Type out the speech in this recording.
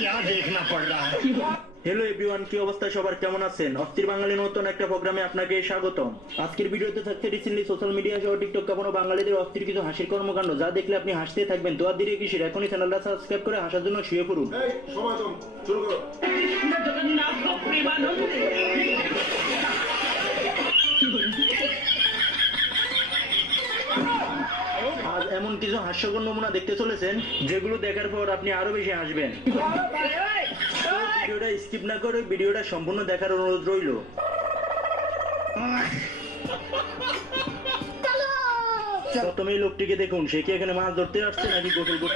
क्या देखना पड़ रहा है। হ্যালো এভরিওয়ান, কি অবস্থা সবার, কেমন আছেন? অস্থির বাঙালি নতুন একটা প্রোগ্রামে আপনাকে স্বাগতম। আজকের ভিডিওতে থাকছে রিসেন্টলি সোশ্যাল মিডিয়া সহ টিকটক কাঁপানো বাঙালিদের অস্থির কিছু হাসির কর্মকাণ্ড, যা দেখলে আপনি হাসতে থাকবেন। তো আর দেরি কিসের, এখনই চ্যানেলটা সাবস্ক্রাইব করে হাসার জন্য শুয়ে পড়ুন। আজ এমন কিছু হাস্যকর নমুনা দেখতে চলেছেন যেগুলো দেখার পর আপনি আরো বেশি হাসবেন। ভিডিওটা স্কিপ না করে ভিডিওটা সম্পূর্ণ দেখার অনুরোধ রইল। প্রথমেই লোকটিকে দেখুন, সে কি এখানে মাছ ধরতে আসছে নাকি গোসল করতে।